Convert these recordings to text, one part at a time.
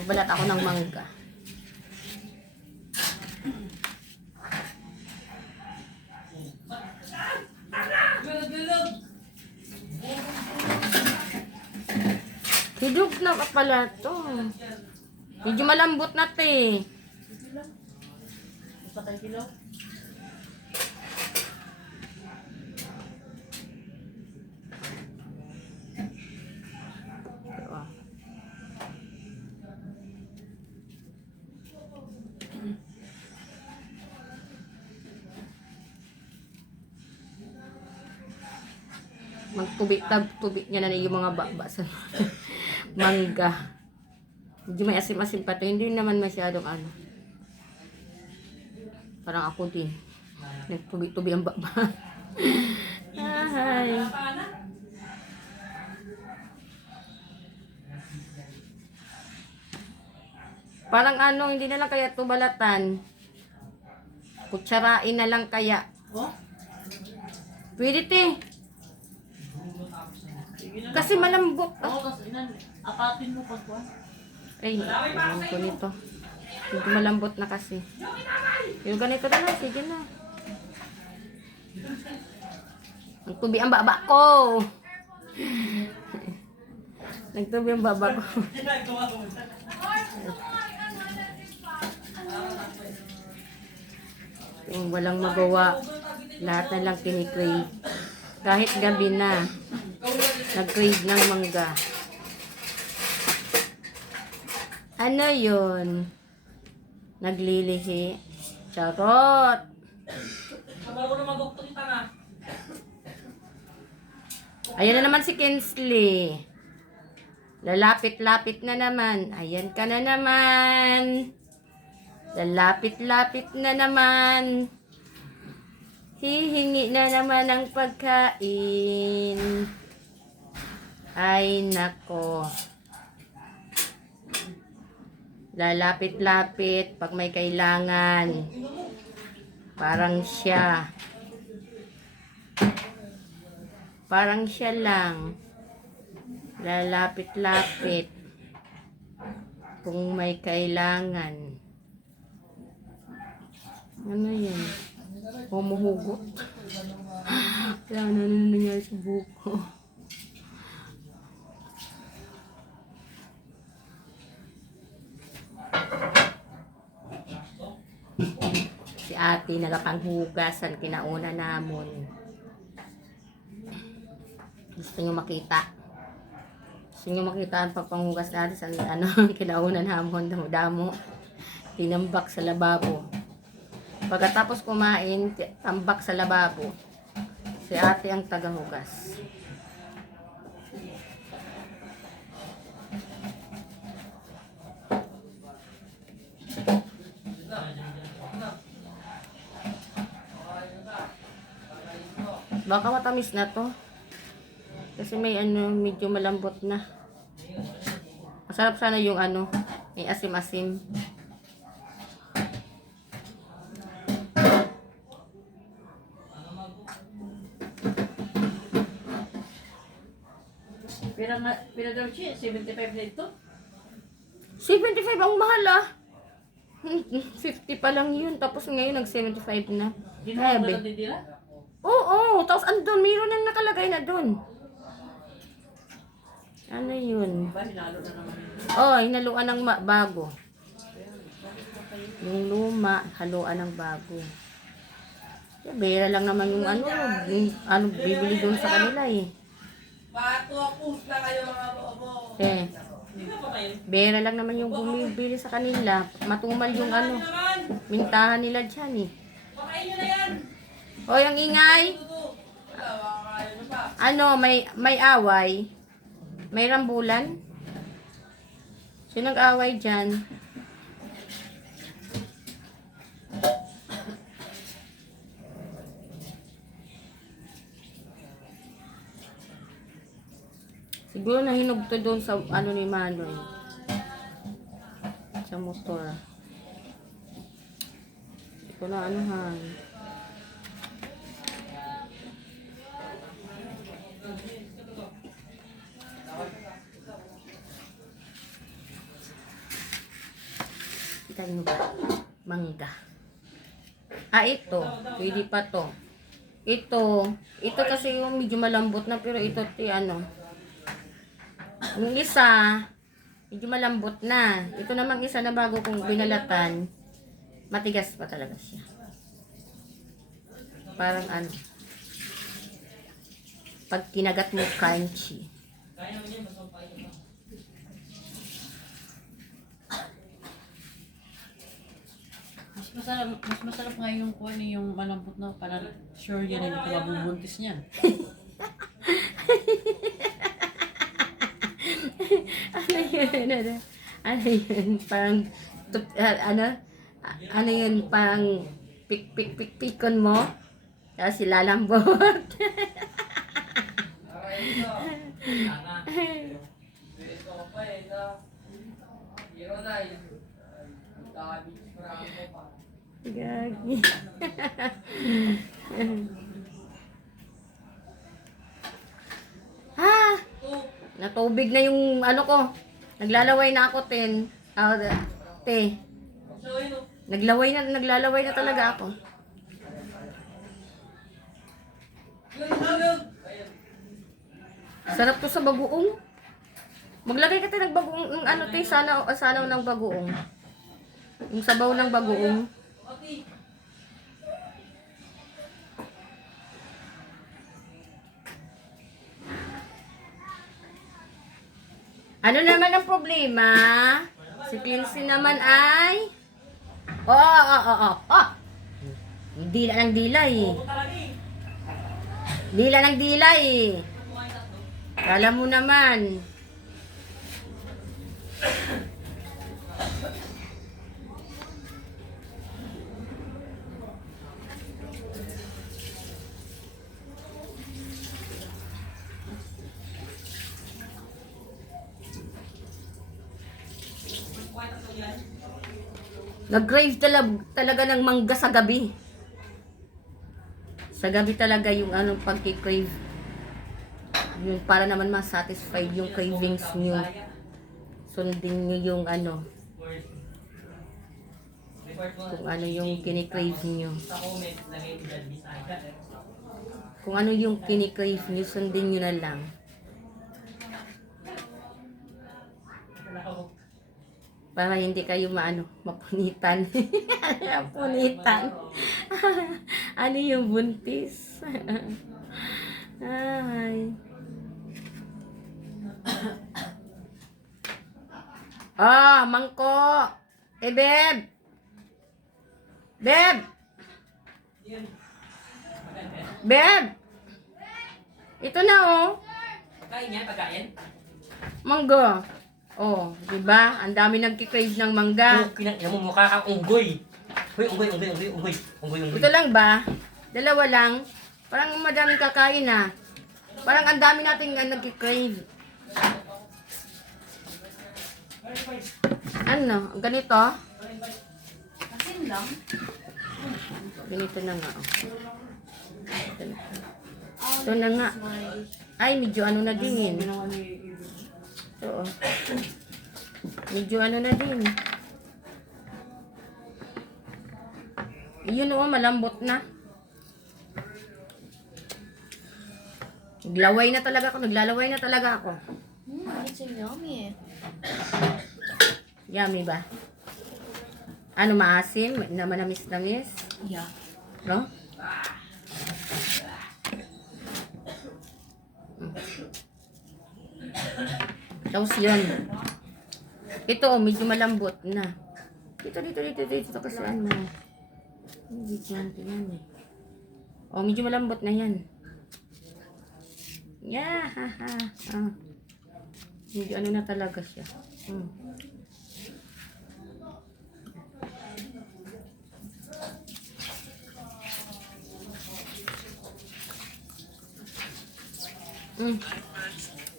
Magbalat ako ng mangga. Hidug na pala to. Medyo malambot na te. Sa kay kilo. Magtubig niya na yung mga sa mangga. Medyo may asim-asim pa to. Hindi naman masyadong ano. Parang ako din. Nagtubig-tubig ang baba. Ay. Parang ano, hindi na lang kaya tubalatan. Kutsarain na lang kaya. Oh? Pwede te. Kasi malambot. Oo, kasi apatin mo pag kuwan. Ay, alam ko nito. Hindi malambot na kasi. Yung ganito na lang, sige na. Nagtubi ang baba ko. Nagtubi ang baba ko. Yung walang magawa, lahat na lang kinikrave. Kahit gabi na, nag-crave ng mangga. Ano yun? Naglilihi. Charot! Ayan na naman si Kinsley. Lalapit-lapit na naman. Ayan ka na naman. Lalapit-lapit na naman. Hihingi na naman ng pagkain. Ay, nako. Lalapit-lapit pag may kailangan. Parang siya. Parang siya lang. Lalapit-lapit kung may kailangan. Ano yan? Humuhugot. Wala na nangyari sa buko. Si ate nagapanghugasan kinauna namon. Gusto nyo makita? Gusto nyo makita ang pagpanghugas natin sa ano, kinauna namon, damo-damo. Tinambak sa lababo. Pagkatapos kumain, tambak sa lababo. Si ate ang tagahugas. Baka matamis na to. Kasi may ano, medyo malambot na. Masarap sana yung ano, may asim-asim. Pira daw siya, 75 na ito. 75 ang mahal ah. 50 pa lang yun. Tapos ngayon nag-75 na. Di mo ang magandang dira? Oo, tapos andun, mayroon nang nakalagay na dun. Ano yun? Diba, hinalo na naman yun. Oh, hinaluan ng bago. Yung luma, haluan ng bago. Bera lang naman yung ano bibili doon sa kanila eh. Eh, bera lang naman yung bumibili sa kanila. Matumal yung ano, mintahan nila dyan eh. Hoy, ang ingay. Ano, may away. May rambulan. Sino nag-away dyan? Siguro nahinog to doon sa ano ni Manoy. Sa motor. Ito na anuhan. Nakita nyo ba? Mangga. Ah, ito. Pwede pa to. Ito kasi yung medyo malambot na, pero ito ano. Yung isa, medyo malambot na. Ito namang isa na bago kong binalatan, matigas pa talaga siya. Parang ano, pag kinagat mo, crunchy. Mas masarap nga yung kuha yung malambot na parang sure yan hindi ka mabubuntis niyan. Ano yun? Ano yun? Parang, ano yun? Parang, pikon mo. Tapos silalambot. Gagi. Ha? Natubig na yung ano ko. Naglalaway na ako, te. Naglalaway na talaga ako. Sarap to sa bagoong. Maglagay ka tayo ng bagoong, ng ano te, sanaw ng bagoong. Yung sabaw ng bagoong. Ano naman ang problema? Si Quincy naman ay... Oh. Dila ng dila eh. Dila ng dila eh. Kala mo naman. Nag-crave talaga ng mangga sa gabi. Sa gabi talaga yung anong pagki-crave. Yung para naman ma-satisfy yung cravings nyo. Sundin nyo yung ano. Kung ano yung kini-crave nyo. Kung ano yung kini-crave nyo, sundin nyo na lang. Para hindi kayo mapunitan. Mapunitan. Ano yung buntis? Ay. Mangko. Beb. Beb. Ito na Pagkain niya, pagkain. Mangga. Oh, di ba? Ang dami nagki-crave ng mangga. Kinakina mo mukha kang unggoy. Uy, unggoy. Ito lang ba? Dalawa lang. Parang madaming kakain na. Parang ang dami nating nagki-crave. Ano? Ganito? Asin lang. Ganito na nga. Ito na nga. Ay, medyo ano na din. Oo. Medyo ano na din. Yun malambot na. Naglalaway na talaga ako. It's yummy. Yummy ba? Ano, maasim? Na manamis-namis? Yeah. No? Tapos yun. Ito, medyo malambot na. Dito kasi ano. Dito yan eh. Medyo malambot na yan. Yeah, haha. Medyo ano na talaga siya.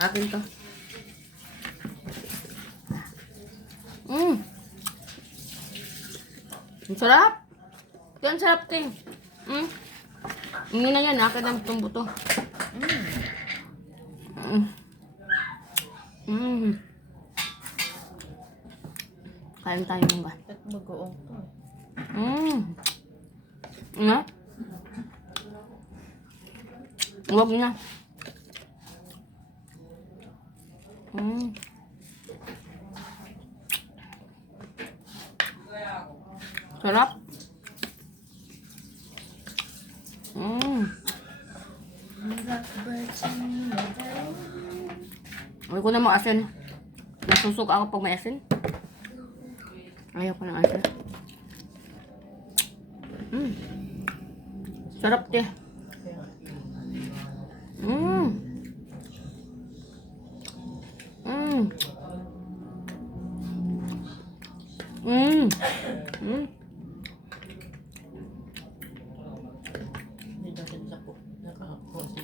Akin to. Ang sarap. Ito ang sarap, ting. Hindi na yan. Akin ang tumbo to. Kain tayo ng ba? At mag-uong to. Ano? Huwag na. Sarap. Huwag ko na mga asin. Nasusok ako pag may asin. Ayaw ko ng asin. Sarap tiya. Hindi natin sa po. Nakakakuha siya.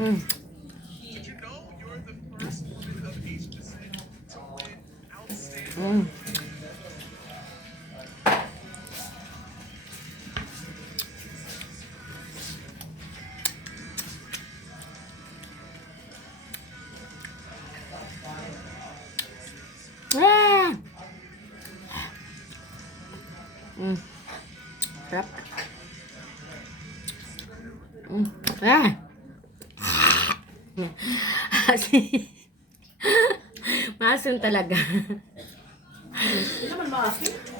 Did you know you're the first woman of Asian descent to win outstanding? Sarap. Maasim talaga. Hindi naman maasin.